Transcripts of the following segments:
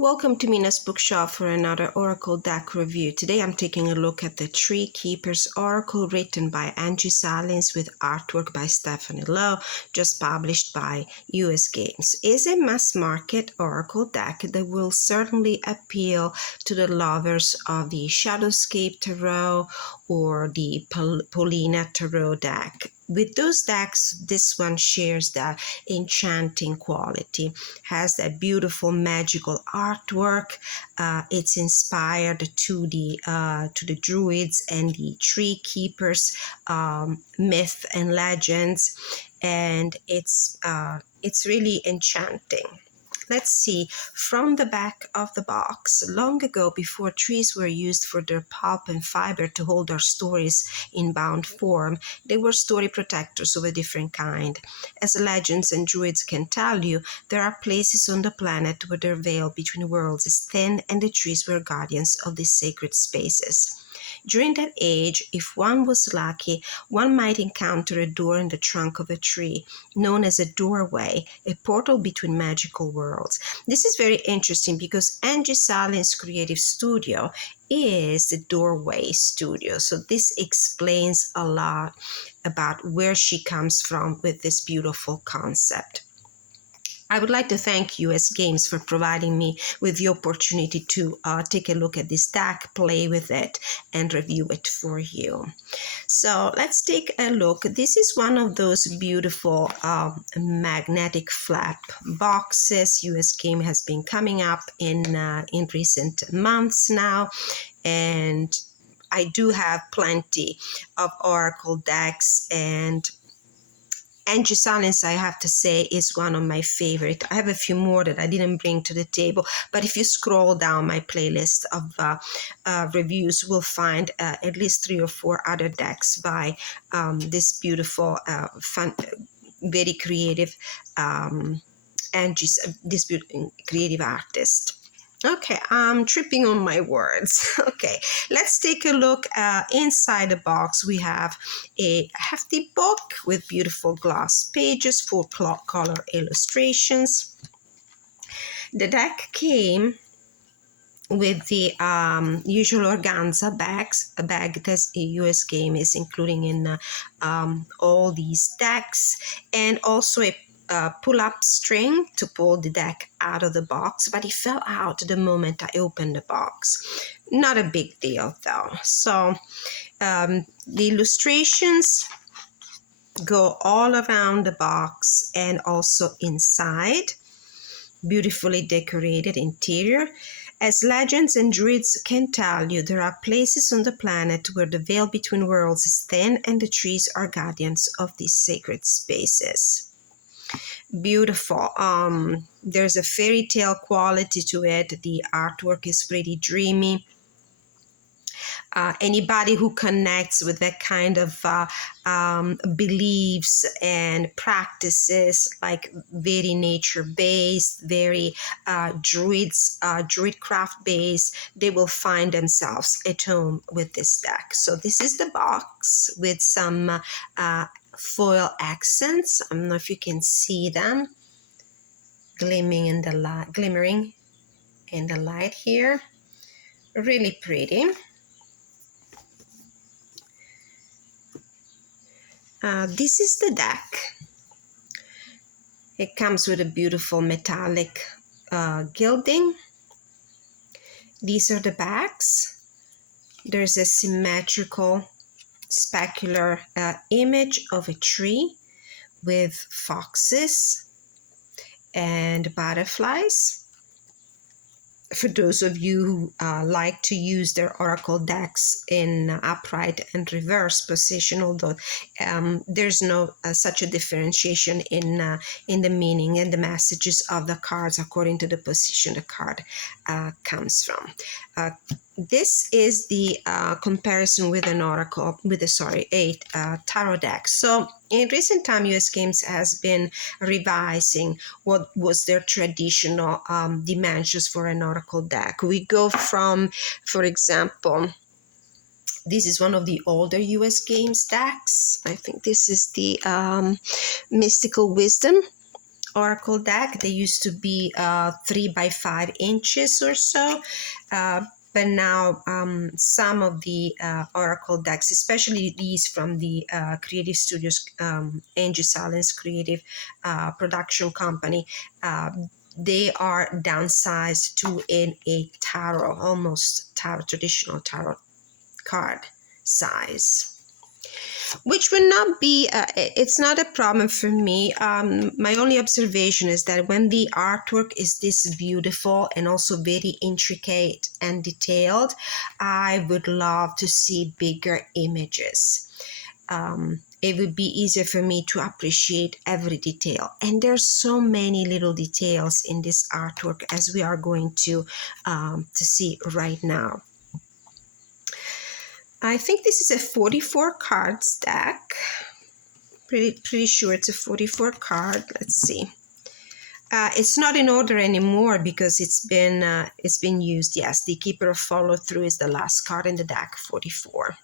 Welcome to Mina's Bookshelf for another Oracle deck review. Today I'm taking a look at the Tree Keepers Oracle written by Angie Salins with artwork by Stephanie Lowe, just published by US Games. It's a mass market Oracle deck that will certainly appeal to the lovers of the Shadowscape Tarot or the Paulina Tarot deck. With those decks, this one shares the enchanting quality, has that beautiful magical artwork. It's inspired to the druids and the tree keepers myth and legends, and it's really enchanting. Let's see, from the back of the box, long ago, before trees were used for their pulp and fiber to hold our stories in bound form, they were story protectors of a different kind. As legends and druids can tell you, there are places on the planet where the veil between worlds is thin and the trees were guardians of these sacred spaces. During that age, if one was lucky, one might encounter a door in the trunk of a tree, known as a doorway, a portal between magical worlds. This is very interesting because Angie Salin's creative studio is the Doorway Studio. So this explains a lot about where she comes from with this beautiful concept. I would like to thank US Games for providing me with the opportunity to take a look at this deck, play with it, and review it for you. So let's take a look. This is one of those beautiful magnetic flap boxes. US Game has been coming up in recent months now, and I do have plenty of Oracle decks, and Angie Salins, I have to say, is one of my favorite. I have a few more that I didn't bring to the table, but if you scroll down my playlist of reviews, we'll find at least 3 or 4 other decks by this beautiful, fun, very creative this creative artist. Okay, I'm tripping on my words. Okay, let's take a look inside the box. We have a hefty book with beautiful gloss pages, full color illustrations. The deck came with the usual organza bags, a bag that a US Game is including in all these decks, and also a pull-up string to pull the deck out of the box, but it fell out the moment I opened the box. Not a big deal though. So the illustrations go all around the box and also inside. Beautifully decorated interior. As legends and druids can tell you, there are places on the planet where the veil between worlds is thin and the trees are guardians of these sacred spaces. Beautiful. There's a fairy tale quality to it. The artwork is pretty dreamy. Anybody who connects with that kind of beliefs and practices, like very nature-based, very druid craft-based, they will find themselves at home with this deck. So this is the box with some foil accents. I don't know if you can see them glimmering in the light here. Really pretty. This is the deck. It comes with a beautiful metallic gilding. These are the backs. There's a symmetrical specular image of a tree with foxes and butterflies. For those of you who like to use their Oracle decks in upright and reverse position, although there's no such a differentiation in the meaning and the messages of the cards according to the position the card comes from. This is the comparison with an Oracle, a tarot deck. So in recent time, US Games has been revising what was their traditional dimensions for an Oracle deck. We go from, for example, this is one of the older US Games decks. I think this is the Mystical Wisdom. oracle deck. They used to be 3 by 5 inches or so, but now some of the oracle decks, especially these from the Creative Studios, Angie Salins Creative Production Company, they are downsized to a tarot, almost tarot, traditional tarot card size, which would not be it's not a problem for me. My only observation is that when the artwork is this beautiful and also very intricate and detailed, I would love to see bigger images. It would be easier for me to appreciate every detail, and there's so many little details in this artwork, as we are going to see right now. I think this is a 44 cards deck. Pretty sure it's a 44 card. Let's see. It's not in order anymore because it's been used. Yes, the Keeper of Follow Through is the last card in the deck, 44.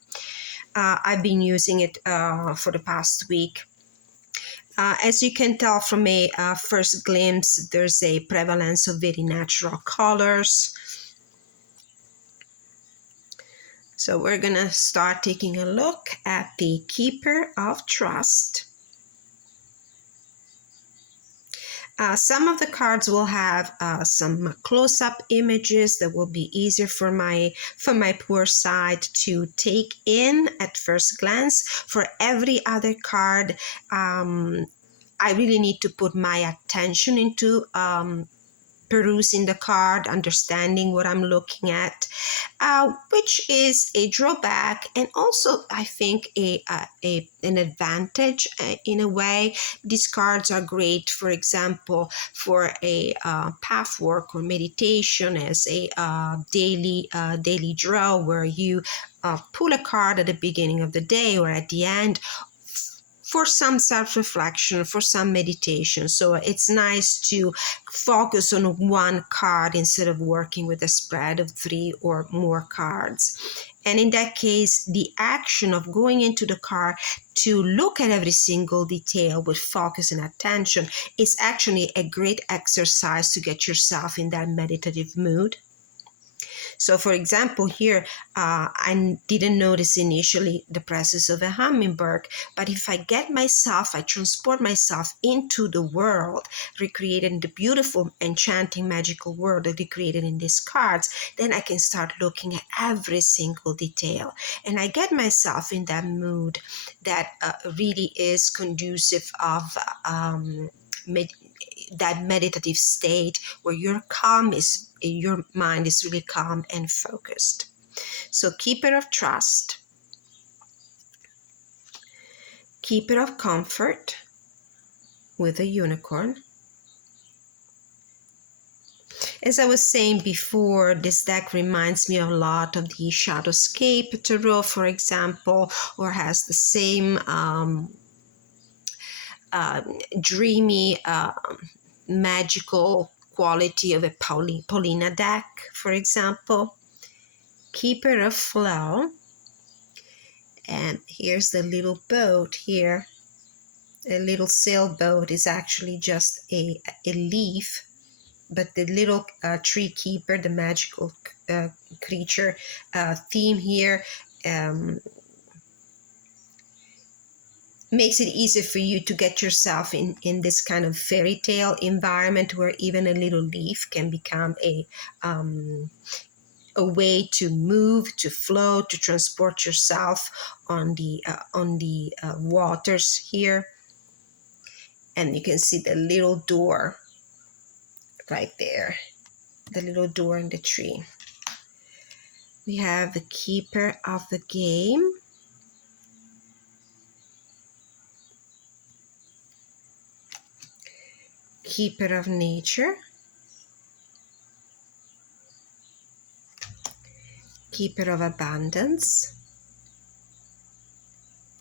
I've been using it for the past week. As you can tell from a first glimpse, there's a prevalence of very natural colors. So we're gonna start taking a look at the Keeper of Trust. Some of the cards will have some close-up images that will be easier for my poor sight to take in at first glance. For every other card, I really need to put my attention into perusing the card, understanding what I'm looking at, which is a drawback and also, I think, an advantage in a way. These cards are great, for example, for a path work or meditation, as a daily draw, where you pull a card at the beginning of the day or at the end, for some self-reflection, for some meditation. So it's nice to focus on one card instead of working with a spread of 3 or more cards. And in that case, the action of going into the card to look at every single detail with focus and attention is actually a great exercise to get yourself in that meditative mood. So, for example, here, I didn't notice initially the presence of a hummingbird, but if I transport myself into the world, recreated in the beautiful, enchanting, magical world that we created in these cards, then I can start looking at every single detail. And I get myself in that mood that really is conducive of that meditative state where your mind is really calm and focused. So Keeper of Trust, Keeper of Comfort with a unicorn. As I was saying before, this deck reminds me a lot of the Shadowscape Tarot, for example, or has the same dreamy, magical quality of a Paulina deck, for example. Keeper of Flow. And here's the little boat here. A little sailboat is actually just a leaf, but the little tree keeper, the magical creature theme here, makes it easier for you to get yourself in this kind of fairy tale environment where even a little leaf can become a way to move, to flow, to transport yourself on the waters here. And you can see the little door right there, the little door in the tree. We have the Keeper of the Game. Keeper of Nature. Keeper of Abundance.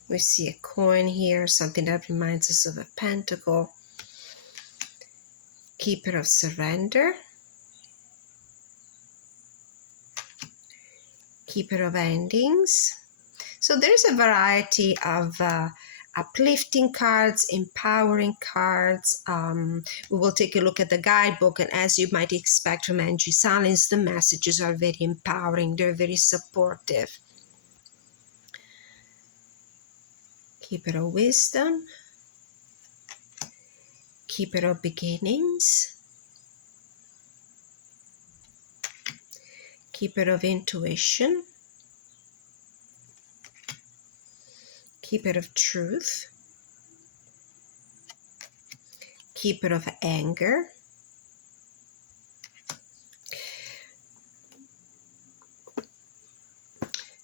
We see a coin here, something that reminds us of a pentacle. Keeper of Surrender. Keeper of Endings. So there's a variety of uplifting cards, empowering cards. We will take a look at the guidebook, and as you might expect from Angie Salins, the messages are very empowering. They're very supportive. Keeper of Wisdom, Keeper of Beginnings, Keeper of Intuition, Keeper of Truth, Keeper of Anger,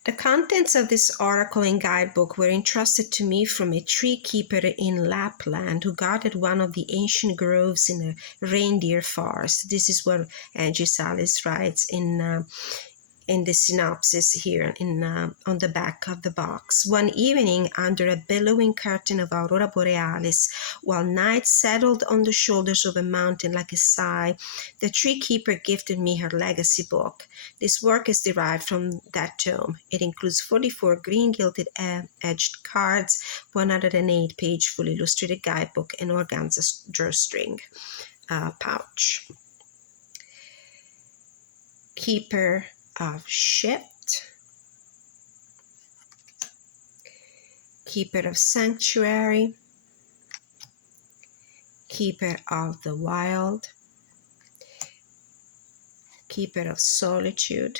The contents of this oracle and guidebook were entrusted to me from a tree keeper in Lapland who guarded one of the ancient groves in a reindeer forest. This is what Angie Salis writes in the synopsis here on the back of the box. One evening, under a billowing curtain of aurora borealis, while night settled on the shoulders of a mountain like a sigh, the tree keeper gifted me her legacy book. This work is derived from that tome. It includes 44 green gilded edged cards, 108-page full illustrated guidebook, and organza drawstring pouch. Keeper of Shift, Keeper of Sanctuary, Keeper of the Wild, Keeper of Solitude,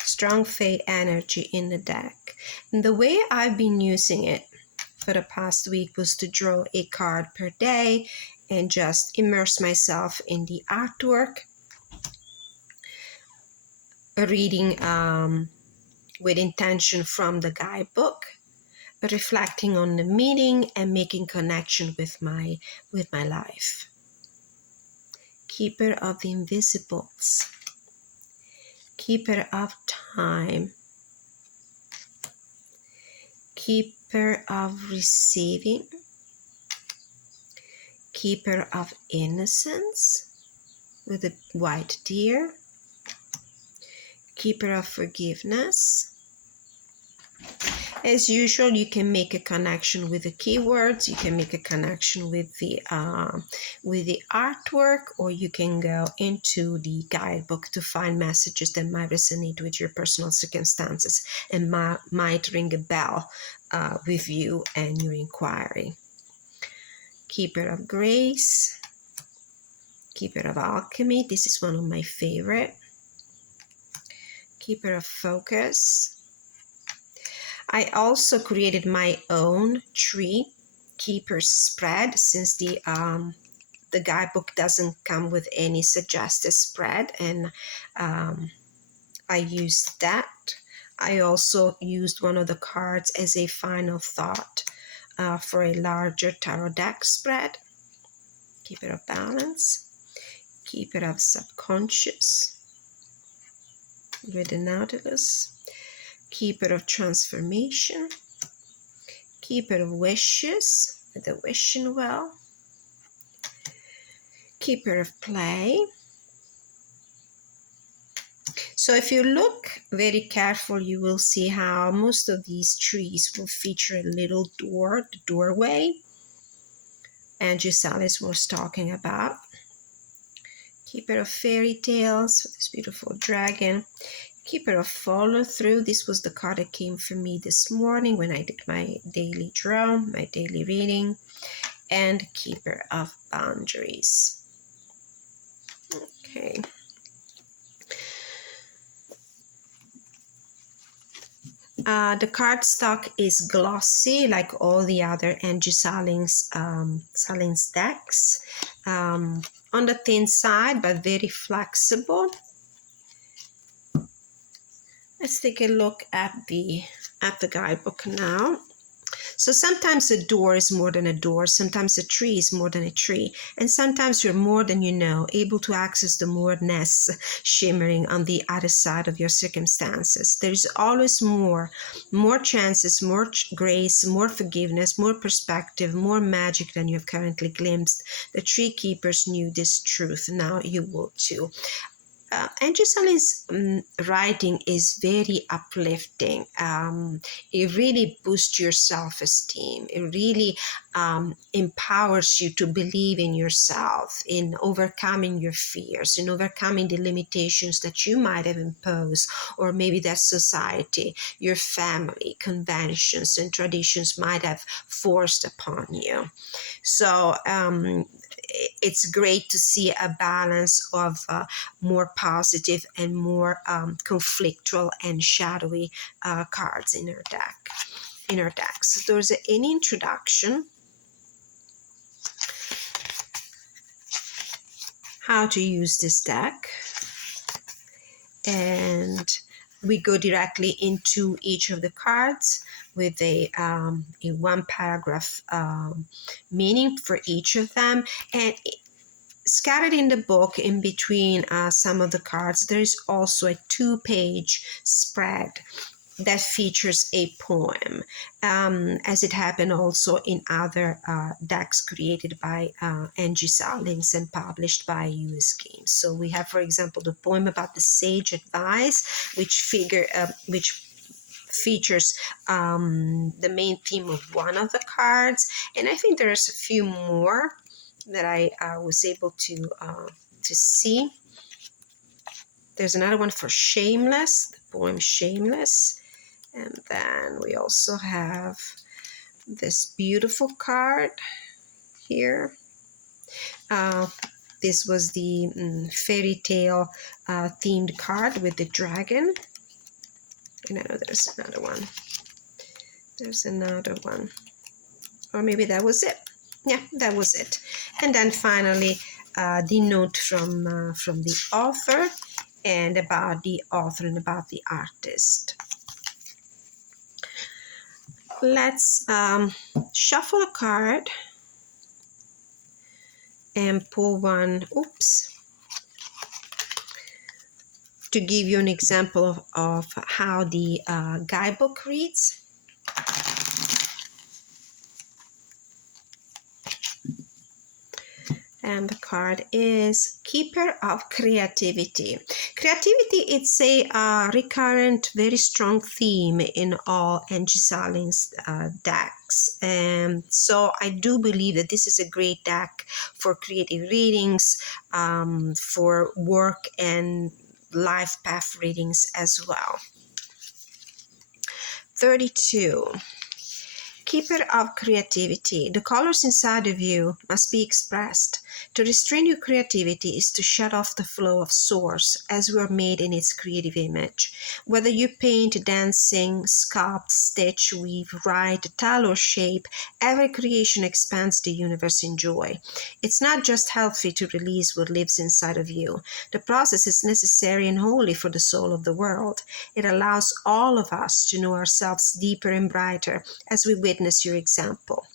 strong Fae energy in the deck. And the way I've been using it for the past week was to draw a card per day and just immerse myself in the artwork, reading with intention from the guidebook, reflecting on the meaning and making connection with my life. Keeper of the Invisibles, Keeper of Time, Keeper of Receiving, Keeper of Innocence with a white deer, Keeper of Forgiveness. As usual, you can make a connection with the keywords, you can make a connection with the artwork, or you can go into the guidebook to find messages that might resonate with your personal circumstances and might ring a bell with you and your inquiry. Keeper of Grace, Keeper of Alchemy, this is one of my favorite. Keeper of Focus. I also created my own tree keeper's spread, since the guidebook doesn't come with any suggested spread, and I used that. I also used one of the cards as a final thought for a larger tarot deck spread. Keeper of Balance, Keeper of Subconscious with the Nautilus, Keeper of Transformation, Keeper of Wishes with the Wishing Well, Keeper of Play. So if you look very careful, you will see how most of these trees will feature a little door, the doorway Angie Salis was talking about. Keeper of Fairy Tales with this beautiful dragon. Keeper of Follow Through. This was the card that came for me this morning when I did my daily draw, my daily reading. And Keeper of Boundaries. Okay. The cardstock is glossy, like all the other Angie Salins decks. On the thin side, but very flexible. Let's take a look at the guidebook now. So sometimes a door is more than a door, sometimes a tree is more than a tree, and sometimes you're more than you know, able to access the moreness shimmering on the other side of your circumstances. There's always more chances, more grace, more forgiveness, more perspective, more magic than you have currently glimpsed. The tree keepers knew this truth. Now you will too. Angie Salin's writing is very uplifting. It really boosts your self-esteem. It really empowers you to believe in yourself, in overcoming your fears, in overcoming the limitations that you might have imposed, or maybe that society, your family, conventions, and traditions might have forced upon you. So it's great to see a balance of more positive and more conflictual and shadowy cards in our deck. So there's an introduction, how to use this deck, and we go directly into each of the cards with a one paragraph meaning for each of them. And scattered in the book, in between some of the cards, there is also a 2-page spread that features a poem, as it happened also in other decks created by Angie Salins and published by US Games. So we have, for example, the poem about the sage advice, which features the main theme of one of the cards, and I think there's a few more that I was able to see. There's another one for Shameless, the poem Shameless. And then we also have this beautiful card here. This was the fairy tale themed card with the dragon. And I know there's another one. There's another one. Or maybe that was it. Yeah, that was it. And then finally, the note from the author, and about the author and about the artist. Let's shuffle a card and pull one, to give you an example of how the guidebook reads. And the card is Keeper of Creativity. Creativity, it's a recurrent, very strong theme in all Angie Salin's decks. And so I do believe that this is a great deck for creative readings, for work and life path readings as well. 32. Keeper of Creativity. The colors inside of you must be expressed. To restrain your creativity is to shut off the flow of source, as we are made in its creative image. Whether you paint, dance, sing, sculpt, stitch, weave, write, tell, or shape, every creation expands the universe in joy. It's not just healthy to release what lives inside of you. The process is necessary and holy for the soul of the world. It allows all of us to know ourselves deeper and brighter as we witness your example.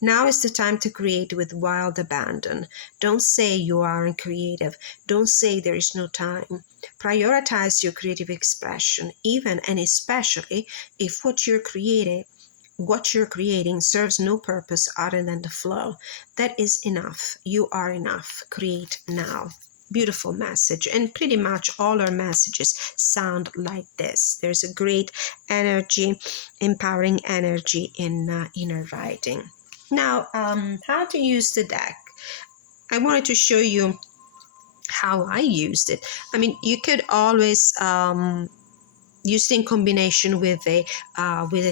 Now is the time to create with wild abandon. Don't say you aren't creative. Don't say there is no time. Prioritize your creative expression, even and especially if what you're creating serves no purpose other than the flow. That is enough. You are enough. Create now. Beautiful message, and pretty much all our messages sound like this. There's a great energy, empowering energy in inner writing. Now, how to use the deck. I wanted to show you how I used it. I mean, you could always use it in combination with a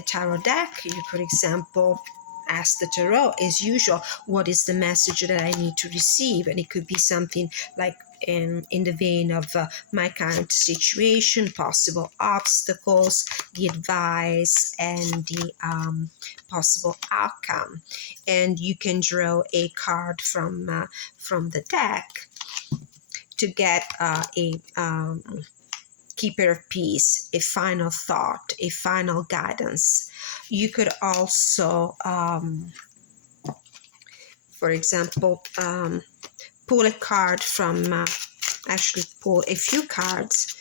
tarot deck. You, for example, ask the tarot, as usual, what is the message that I need to receive? And it could be something like in the vein of my current situation, possible obstacles, the advice, and the possible outcome. And you can draw a card from the deck to get a keeper of peace, a final thought, a final guidance. You could also, for example, pull a card from, actually pull a few cards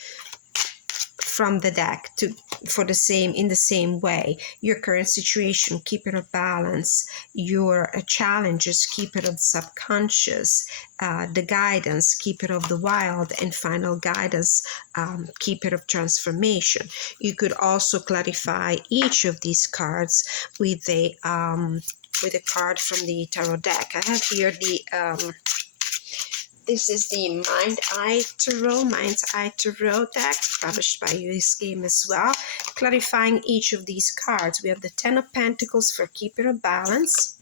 from the deck to in the same way. Your current situation, Keeper of Balance, your challenges, Keeper of the Subconscious, the Guidance, Keeper of the Wild, and Final Guidance, Keeper of Transformation. You could also clarify each of these cards with a card from the tarot deck. I have here the this is the Mind's Eye Tarot deck, published by US Game as well, clarifying each of these cards. We have the Ten of Pentacles for Keeper of Balance.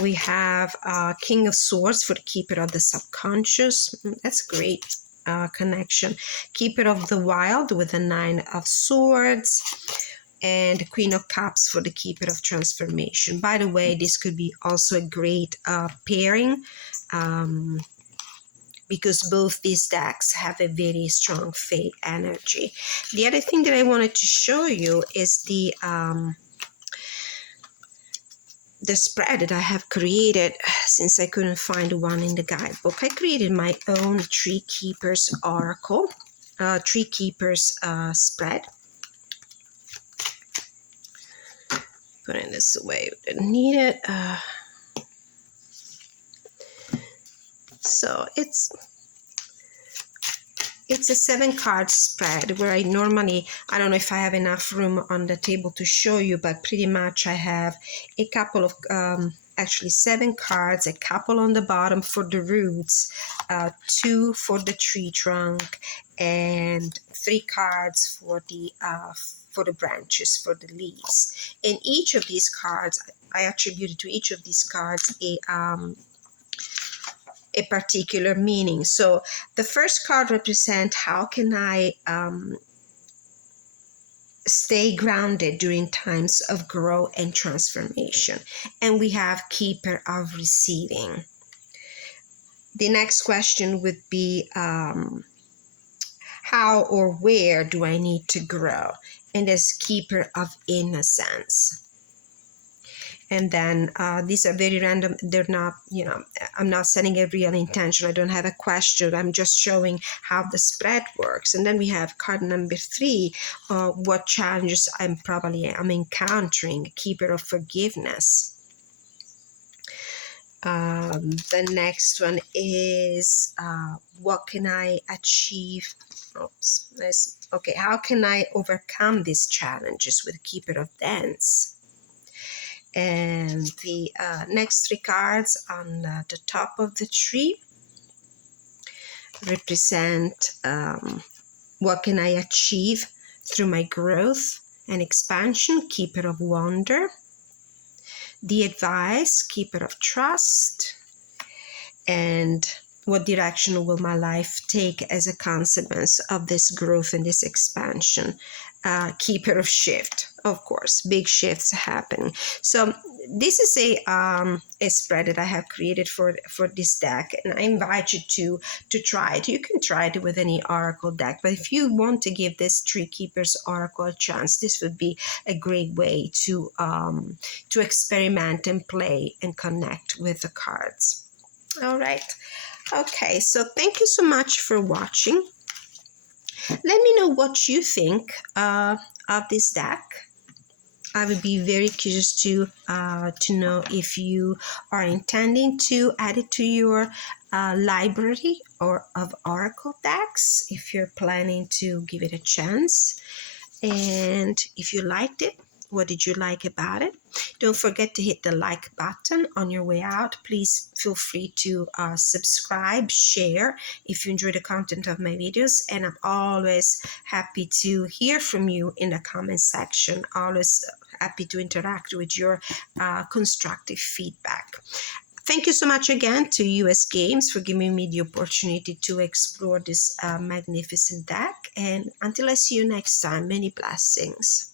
We have King of Swords for the Keeper of the Subconscious. That's great connection. Keeper of the Wild with the Nine of Swords. And Queen of Cups for the Keeper of Transformation. By the way, this could be also a great pairing because both these decks have a very strong Fae energy. The other thing that I wanted to show you is the spread that I have created since I couldn't find one in the guidebook. I created my own Tree Keepers Oracle, Tree Keepers spread. Putting this away, we didn't need it. So it's a 7-card spread where I don't know if I have enough room on the table to show you, but pretty much I have a couple of, actually 7 cards, a couple on the bottom for the roots, 2 for the tree trunk, and 3 cards for the branches, for the leaves. And each of these cards, I attributed to each of these cards a particular meaning. So the first card represents how can I stay grounded during times of growth and transformation. And we have Keeper of Receiving. The next question would be how or where do I need to grow? And as Keeper of Innocence. And then these are very random. They're not, I'm not setting a real intention. I don't have a question. I'm just showing how the spread works. And then we have card number 3, what challenges I'm encountering, Keeper of Forgiveness. The next one is what can I achieve? Okay, how can I overcome these challenges with Keeper of Dance? And the next 3 cards on the top of the tree represent what can I achieve through my growth and expansion, Keeper of Wonder. The Advice, Keeper of Trust. And what direction will my life take as a consequence of this growth and this expansion? Keeper of Shift, of course, big shifts happening. So this is a spread that I have created for this deck, and I invite you to try it. You can try it with any oracle deck, but if you want to give this Tree Keepers Oracle a chance, this would be a great way to experiment and play and connect with the cards. All right. Okay, so thank you so much for watching. Let me know what you think of this deck. I would be very curious to know if you are intending to add it to your library of oracle decks, if you're planning to give it a chance, and if you liked it. What did you like about it? Don't forget to hit the like button on your way out. Please feel free to subscribe, share if you enjoy the content of my videos. And I'm always happy to hear from you in the comment section. Always happy to interact with your constructive feedback. Thank you so much again to US Games for giving me the opportunity to explore this magnificent deck. And until I see you next time, many blessings.